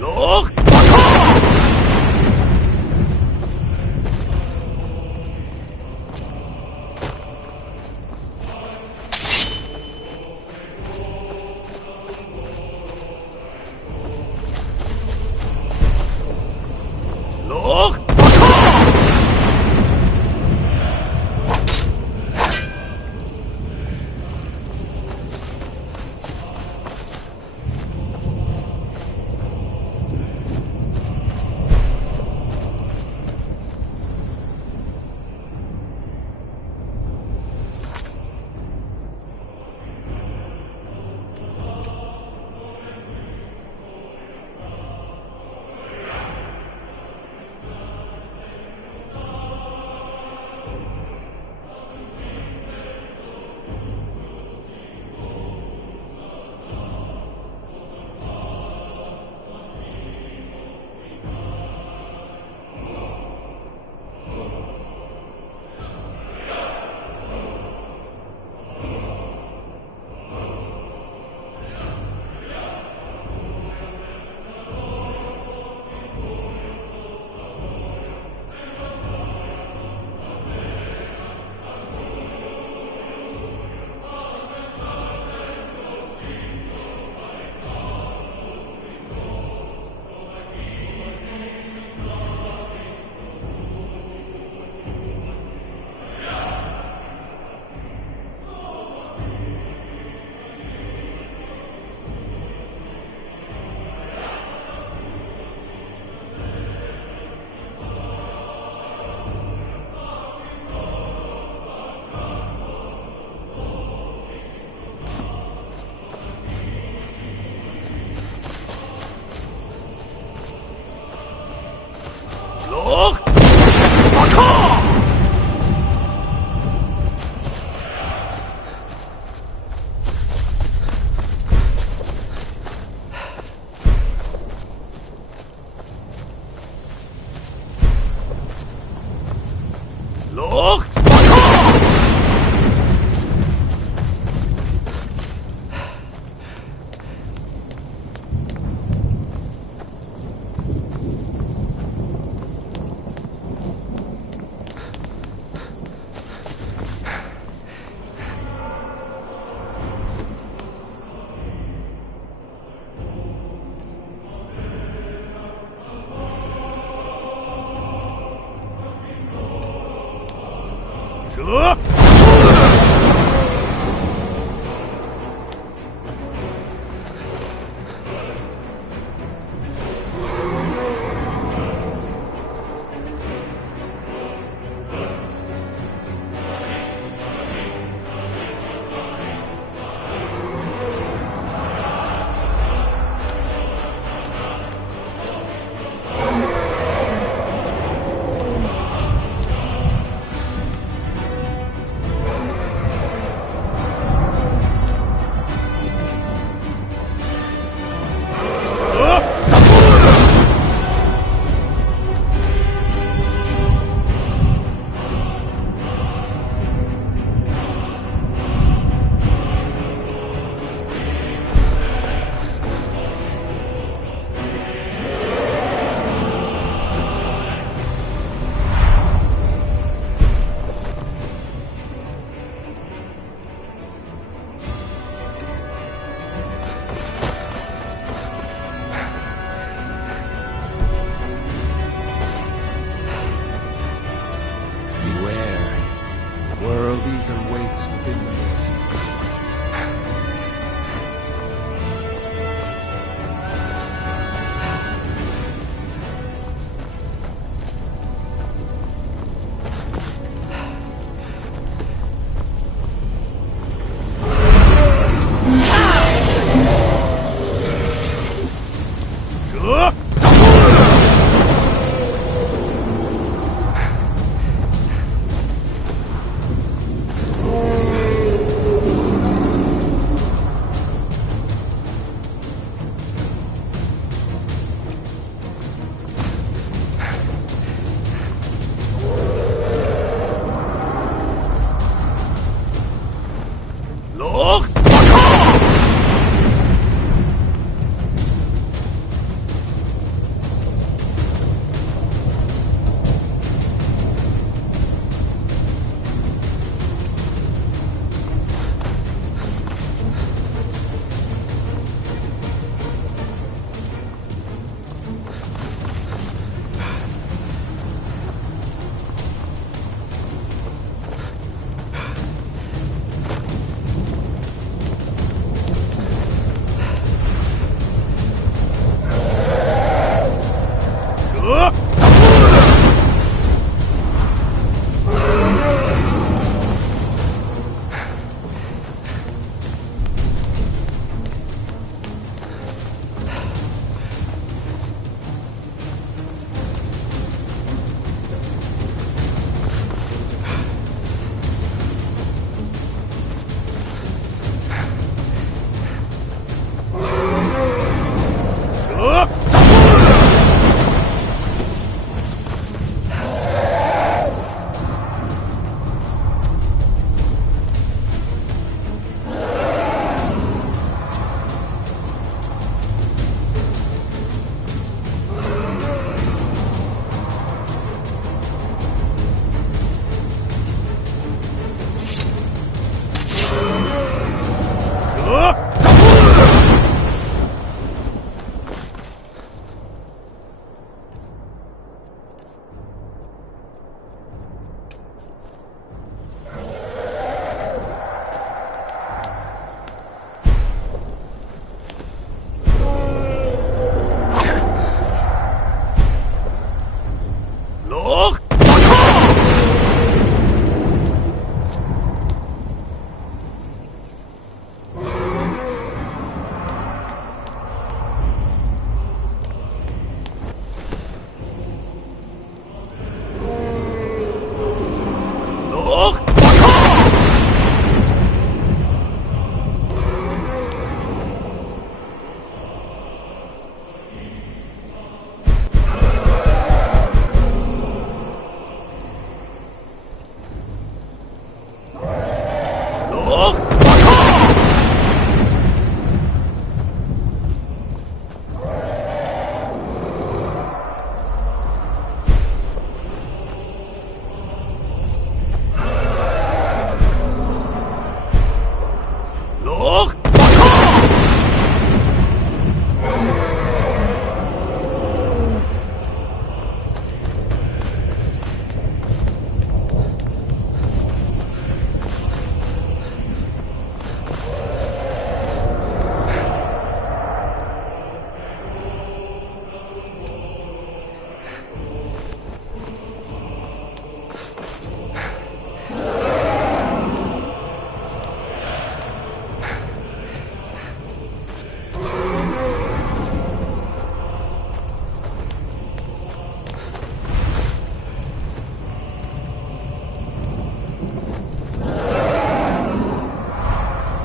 Look! Look! Look! Look! World Eater waits within the mist.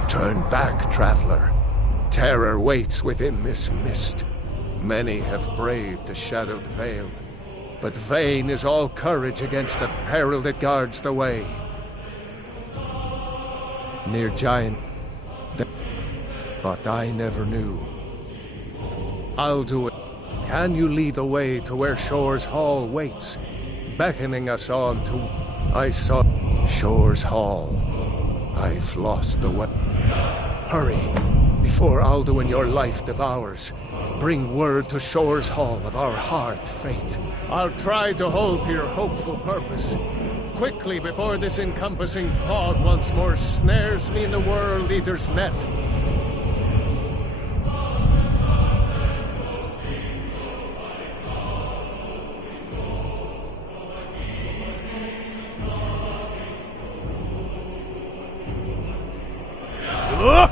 Turn back, traveler. Terror waits within this mist. Many have braved the shadowed veil, but vain is all courage against the peril that guards the way. Near giant, but I never knew. I'll do it. Can you lead the way to where Shore's Hall waits, beckoning us on to... I saw Shore's Hall. I've lost the way. Hurry, before Alduin your life devours. Bring word to Shore's Hall of our hard fate. I'll try to hold to your hopeful purpose. Quickly, before this encompassing fog once more snares me in the World Eater's net. Look!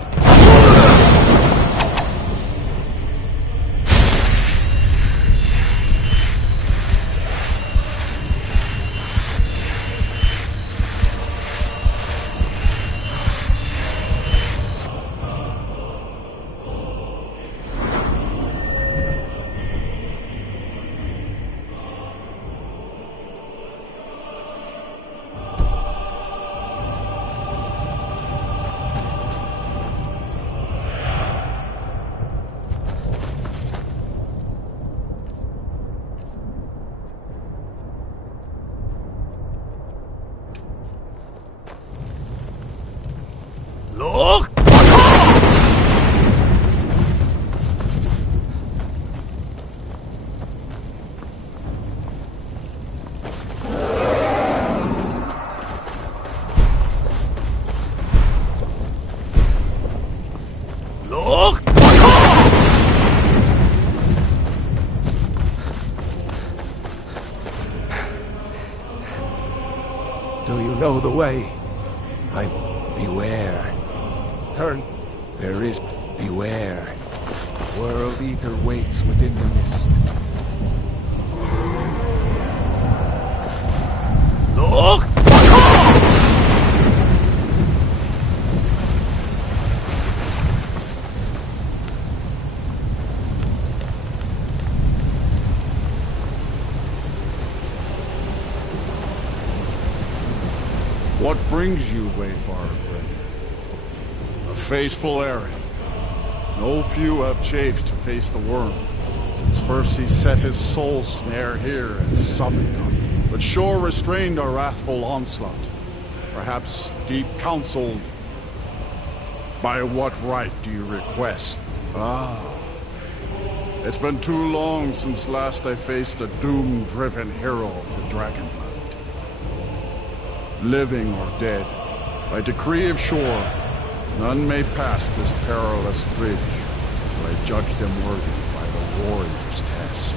Look! Do you know the way? Beware. Turn. There is... Beware. World Eater waits within the mist. Look! What brings you, Wayfarer Grim? A faithful errand. No few have chafed to face the worm, since first he set his soul snare here and summoned him. But Shore restrained our wrathful onslaught. Perhaps deep counseled. By what right do you request? It's been too long since last I faced a doom-driven hero of the Dragonblood. Living or dead, by decree of Shore, none may pass this perilous bridge till I judge them worthy by the warrior's test.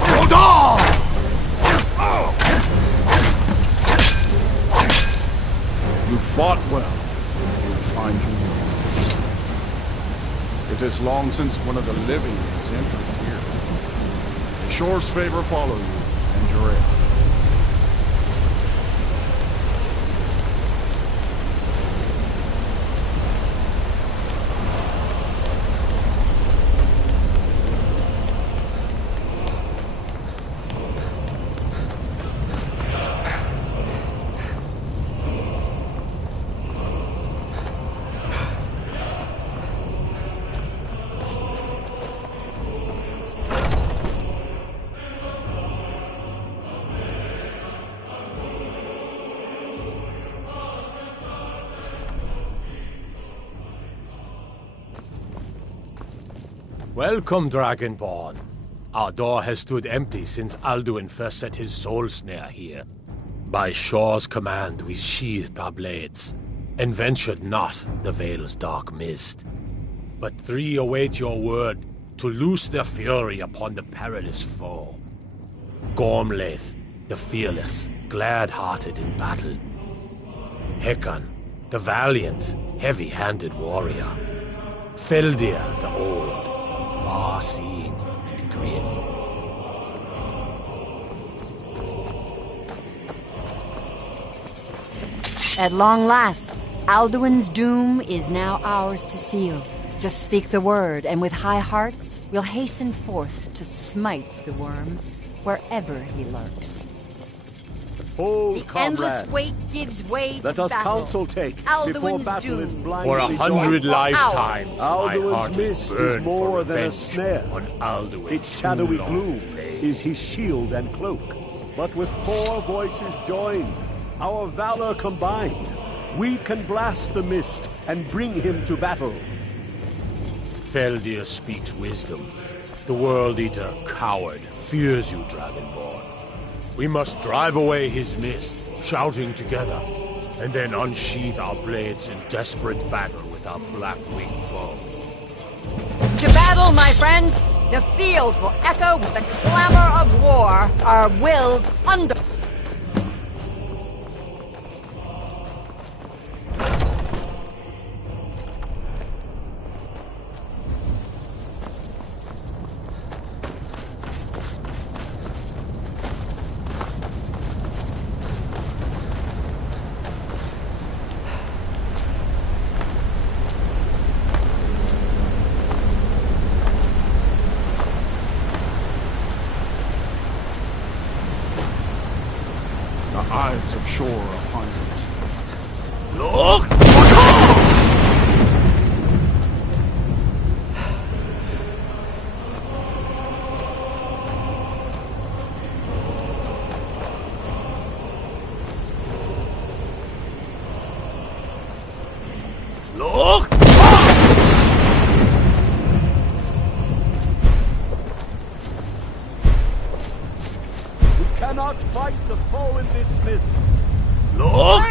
Hold on! You fought well. Find you wrong. It is long since one of the living has entered here. The Shore's favor follow you and your heir. Welcome, Dragonborn. Our door has stood empty since Alduin first set his soul snare here. By Shore's command, we sheathed our blades, and ventured not the Vale's dark mist. But 3 await your word to loose their fury upon the perilous foe. Gormlaith, the fearless, glad-hearted in battle. Hekon, the valiant, heavy-handed warrior. Feldir, the old, far-seeing and grim. At long last, Alduin's doom is now ours to seal. Just speak the word, and with high hearts, we'll hasten forth to smite the worm wherever he lurks. Hold, the endless wait gives way Let to us battle. counsel take Alduin's before battle doom. is blindly For 100 joined. lifetimes, my Alduin's heart mist is burned is more for than a revenge snare. on Alduin. Its shadowy too gloom long delayed. is his shield and cloak. But with 4 voices joined, our valor combined, we can blast the mist and bring him to battle. Feldir speaks wisdom. The World Eater, coward, fears you, Dragonborn. We must drive away his mist, shouting together, and then unsheath our blades in desperate battle with our black-winged foe. To battle, my friends! The field will echo with the clamor of war, our wills under... The eyes of Shore upon you. Look! Look! We cannot fight the foe in this mist. Look!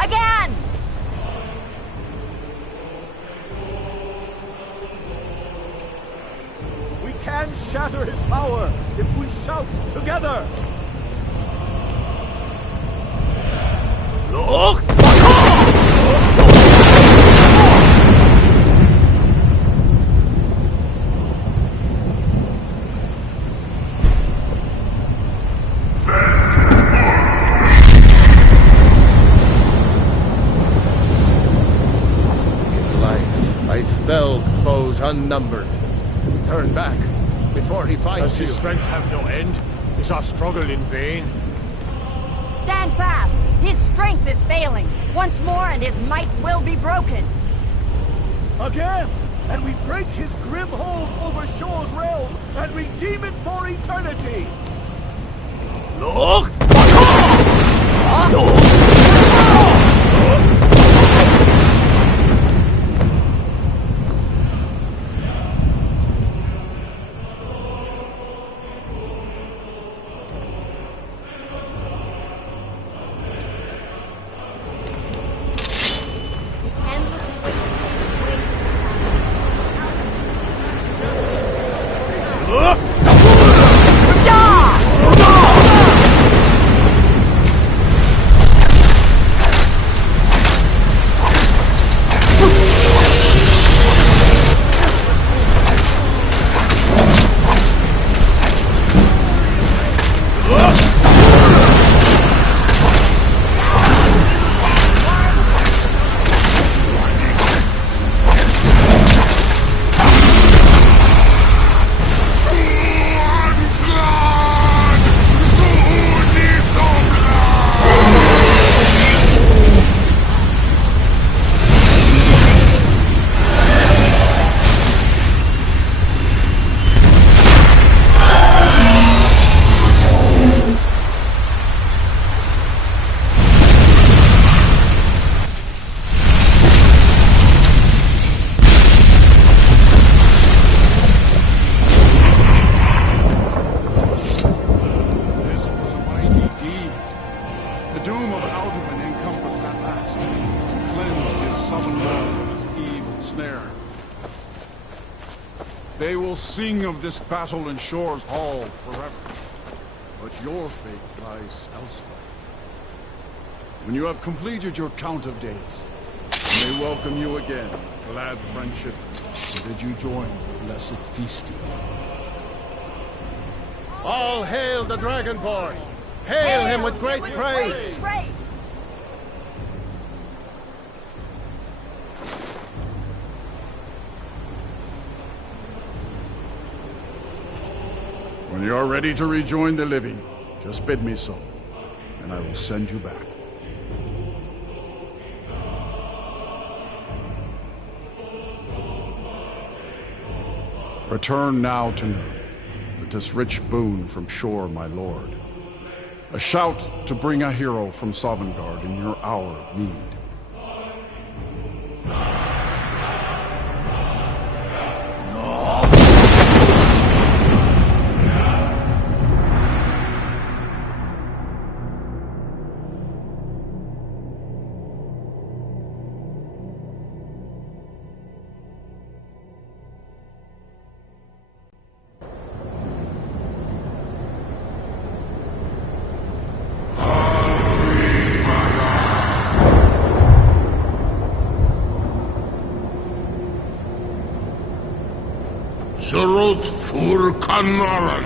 Again! We can shatter his power if we shout together. Look! unnumbered. Turn back before he finds Does you. his strength have no end? Is our struggle in vain? Stand fast! His strength is failing. Once more and his might will be broken. Again! And we break his grim hold over Shor's realm and redeem it for eternity! Look! They will sing of this battle in Shor's Hall forever. But your fate lies elsewhere. When you have completed your count of days, we may welcome you again, glad friendship, and bid you join the blessed feasting. All hail the Dragonborn! Hail him with great praise! When you are ready to rejoin the living, just bid me so, and I will send you back. Return now to Nurn, with this rich boon from Shor, my lord. A shout to bring a hero from Sovngarde in your hour of need. Surut fur Kanaran.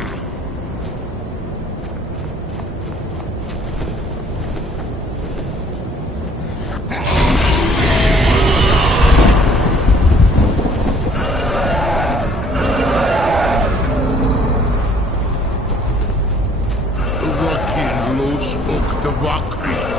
Vakin los ok the Vakri.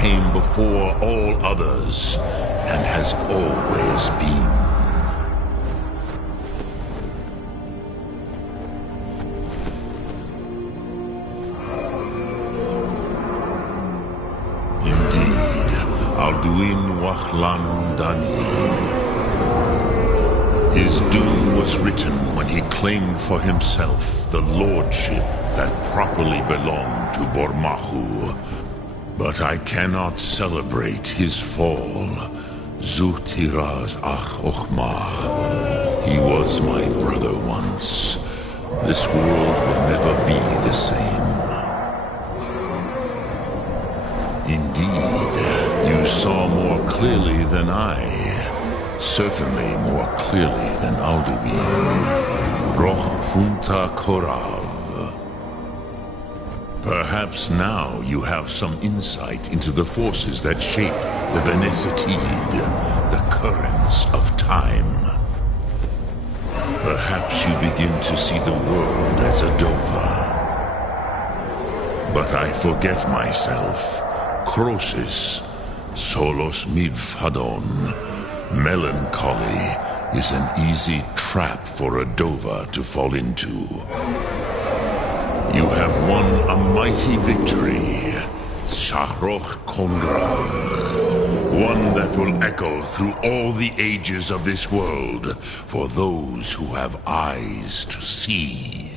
came before all others, and has always been. Indeed, Alduin Wachlan Dani. His doom was written when he claimed for himself the lordship that properly belonged to Bormachu. But I cannot celebrate his fall. Zutiraz Ach Ochma. He was my brother once. This world will never be the same. Indeed, you saw more clearly than I. Certainly more clearly than Alduin. Roch Funta Korav. Perhaps now you have some insight into the forces that shape the Benesatid, the currents of time. Perhaps you begin to see the world as a Dova. But I forget myself. Crosis, Solos Midfadon. Melancholy is an easy trap for a Dova to fall into. You have won a mighty victory, Shahroch Kondrach. One that will echo through all the ages of this world for those who have eyes to see.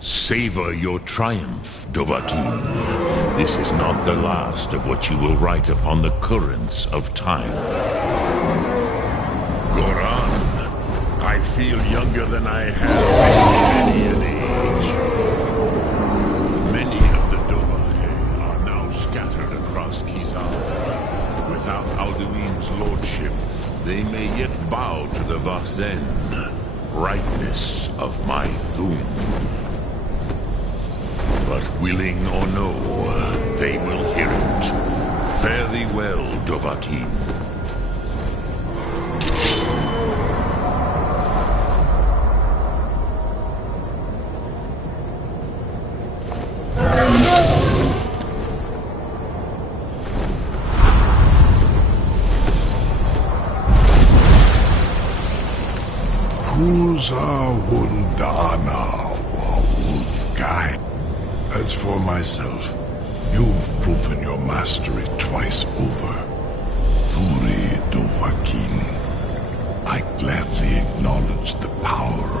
Savor your triumph, Dovahkiin. This is not the last of what you will write upon the currents of time. Goran, I feel younger than I have been in many an age. Many of the Dovahkiin are now scattered across Kizar. Without Alduin's lordship, they may yet bow to the Vachzen, brightness of my Thum. But willing or no, they will hear it. Fare thee well, Dovahkiin. Kuza Wundana Wauthgai. As for myself, you've proven your mastery twice over. Thuri Dovahkiin, I gladly acknowledge the power